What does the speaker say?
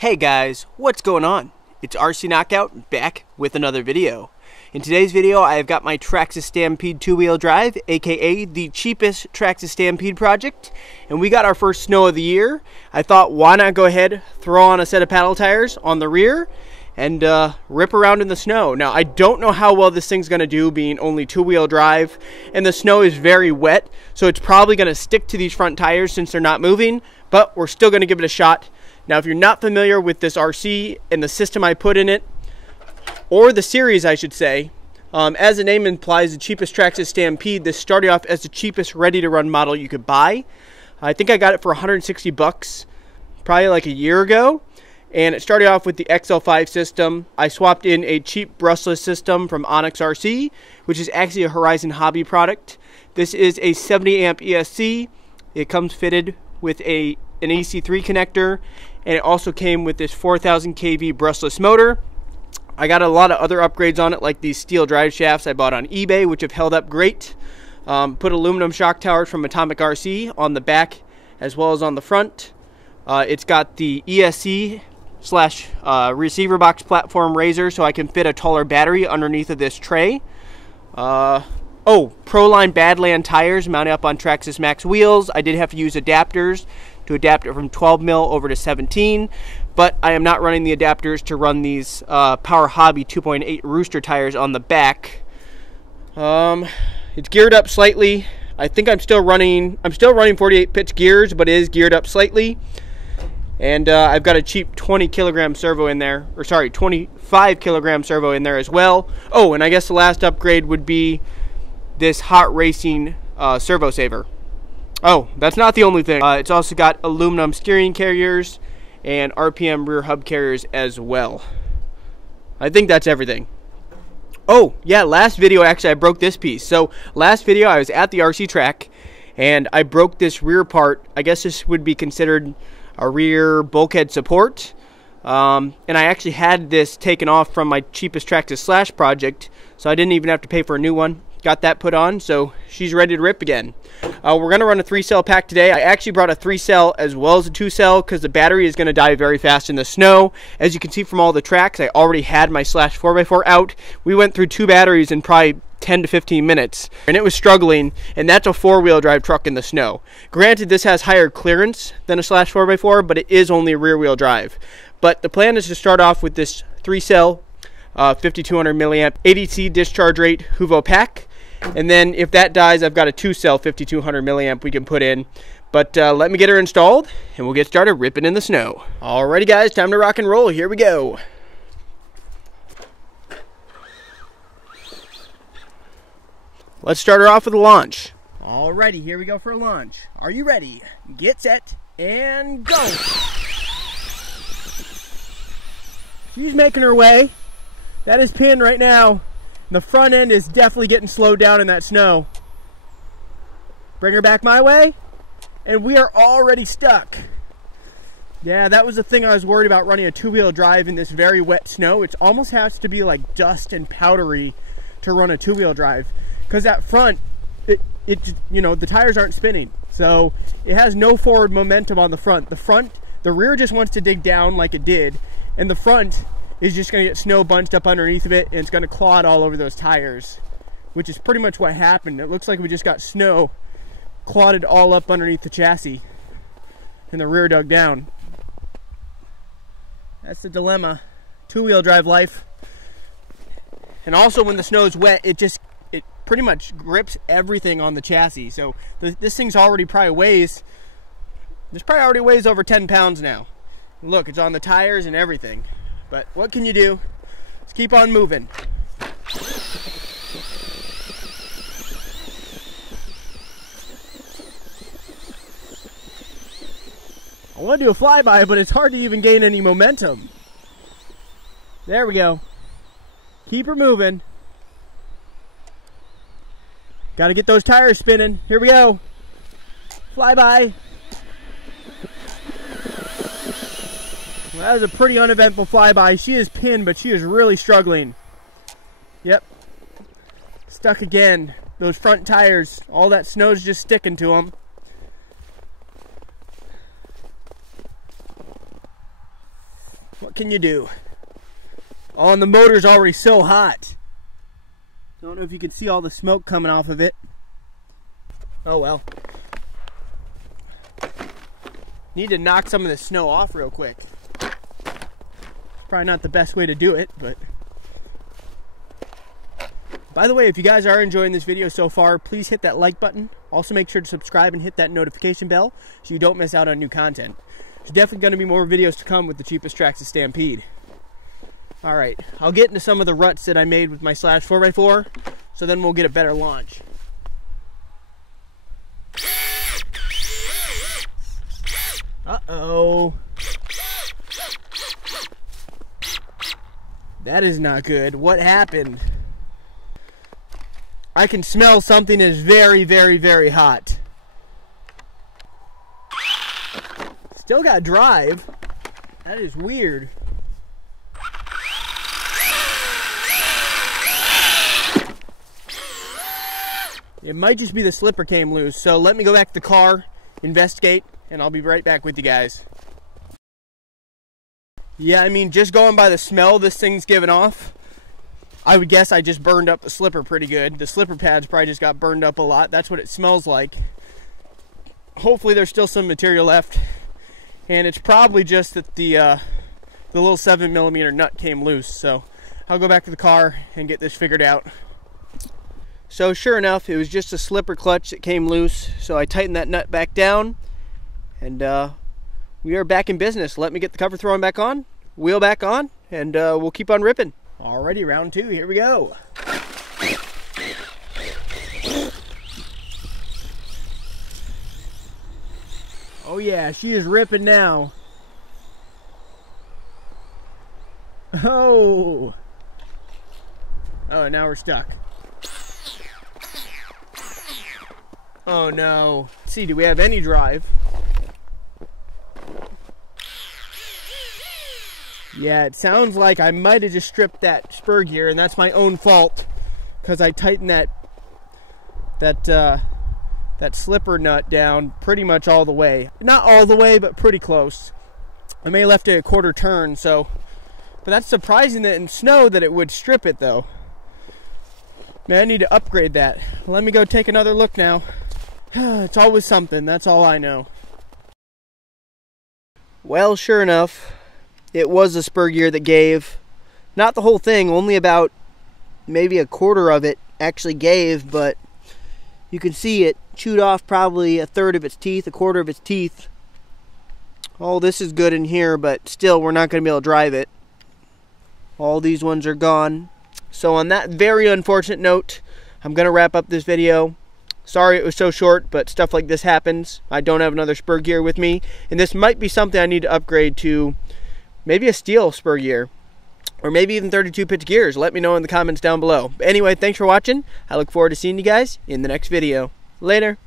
Hey guys, what's going on? It's RC Knockout back with another video. In today's video, I've got my Traxxas Stampede 2-wheel drive, aka the cheapest Traxxas Stampede project, and we got our first snow of the year. I thought, why not go ahead, throw on a set of paddle tires on the rear, and rip around in the snow. Now, I don't know how well this thing's gonna do being only 2-wheel drive, and the snow is very wet, so it's probably gonna stick to these front tires since they're not moving, but we're still gonna give it a shot. Now, if you're not familiar with this RC and the system I put in it, or the series, I should say, as the name implies, the cheapest Traxxas Stampede, this started off as the cheapest ready-to-run model you could buy. I think I got it for 160 bucks, probably like a year ago, and it started off with the XL5 system. I swapped in a cheap brushless system from Onyx RC, which is actually a Horizon Hobby product. This is a 70 amp ESC. It comes fitted with an EC3 connector, and it also came with this 4000 kV brushless motor. I got a lot of other upgrades on it, like these steel drive shafts I bought on eBay, which have held up great. Put aluminum shock towers from Atomic RC on the back as well as on the front. It's got the ESC slash receiver box platform raiser, so I can fit a taller battery underneath of this tray. Proline Badland tires mounted up on Traxxas Max wheels. I did have to use adapters to adapt it from 12 mil over to 17, but I am not running the adapters to run these Power Hobby 2.8 Rooster tires on the back. It's geared up slightly. I think I'm still running 48 pitch gears, but it is geared up slightly. And I've got a cheap 20 kilogram servo in there, or sorry, 25 kilogram servo in there as well. Oh, and I guess the last upgrade would be this hot racing servo saver. Oh, that's not the only thing. It's also got aluminum steering carriers and RPM rear hub carriers as well. I think that's everything. Oh, yeah, last video, actually, I broke this piece. So, last video, I was at the RC track, and I broke this rear part. I guess this would be considered a rear bulkhead support. And I actually had this taken off from my cheapest Traxxas Slash project, so I didn't even have to pay for a new one. Got that put on, so she's ready to rip again. We're going to run a 3-cell pack today. I actually brought a 3-cell as well as a 2-cell because the battery is going to die very fast in the snow. As you can see from all the tracks, I already had my Slash 4x4 out. We went through 2 batteries in probably 10 to 15 minutes, and it was struggling, and that's a 4-wheel drive truck in the snow. Granted, this has higher clearance than a Slash 4x4, but it is only a rear-wheel drive. But the plan is to start off with this 3-cell 5200 milliamp ADC discharge rate Huvo pack. And then if that dies, I've got a 2-cell 5200 milliamp we can put in. But let me get her installed, and we'll get started ripping in the snow. Alrighty guys, time to rock and roll. Here we go. Let's start her off with a launch. Alrighty, here we go for a launch. Are you ready? Get set, and go! She's making her way. That is pinned right now. The front end is definitely getting slowed down in that snow. Bring her back my way, and we are already stuck. Yeah, that was the thing I was worried about running a 2-wheel drive in this very wet snow. It almost has to be like dust and powdery to run a 2-wheel drive, because that front, you know, the tires aren't spinning, so it has no forward momentum on the front. The rear just wants to dig down like it did, and the front is just going to get snow bunched up underneath of it, and it's going to clod all over those tires, which is pretty much what happened. It looks like we just got snow clotted all up underneath the chassis, and the rear dug down. That's the dilemma. 2-wheel drive life. And also when the snow is wet, it pretty much grips everything on the chassis. So this thing's already probably weighs over 10 pounds now. Look, it's on the tires and everything. But what can you do? Let's keep on moving. I want to do a flyby, but it's hard to even gain any momentum. There we go. Keep her moving. Got to get those tires spinning. Here we go. Flyby. Well, that was a pretty uneventful flyby. She is pinned, but she is really struggling. Yep. Stuck again. Those front tires, all that snow's just sticking to them. What can you do? Oh, and the motor's already so hot. Don't know if you can see all the smoke coming off of it. Oh well. Need to knock some of the snow off real quick. Probably not the best way to do it, but... By the way, if you guys are enjoying this video so far, please hit that like button. Also make sure to subscribe and hit that notification bell so you don't miss out on new content. There's definitely going to be more videos to come with the cheapest Traxxas Stampede. Alright, I'll get into some of the ruts that I made with my Slash 4x4, so then we'll get a better launch. Uh-oh. That is not good. What happened? I can smell something is very, very, very hot. Still got drive. That is weird. It might just be the slipper came loose, so let me go back to the car, investigate, and I'll be right back with you guys. Yeah, I mean, just going by the smell this thing's giving off, I would guess I just burned up the slipper pretty good. The slipper pads probably just got burned up a lot. That's what it smells like. Hopefully there's still some material left, and it's probably just that the little 7mm nut came loose, so I'll go back to the car and get this figured out. So sure enough, it was just a slipper clutch that came loose, so I tightened that nut back down, and we are back in business. Let me get the cover throwing back on, wheel back on, and we'll keep on ripping. Alrighty, round two, here we go. Oh yeah, she is ripping now. Oh! Oh, now we're stuck. Oh no. Let's see, do we have any drive? Yeah, it sounds like I might have just stripped that spur gear, and that's my own fault because I tightened that slipper nut down pretty much all the way. Not all the way, but pretty close. I may have left it a quarter turn, so... But that's surprising that in snow that it would strip it, though. Man, I need to upgrade that. Let me go take another look now. It's always something, that's all I know. Well, sure enough, it was the spur gear that gave. Not the whole thing, only about maybe a quarter of it actually gave, but you can see it chewed off probably a third of its teeth, a quarter of its teeth. All this is good in here, but still we're not going to be able to drive it. All these ones are gone. So on that very unfortunate note, I'm going to wrap up this video. Sorry it was so short, but stuff like this happens. I don't have another spur gear with me, and this might be something I need to upgrade to maybe a steel spur gear, or maybe even 32 pitch gears. Let me know in the comments down below. But anyway, thanks for watching. I look forward to seeing you guys in the next video. Later.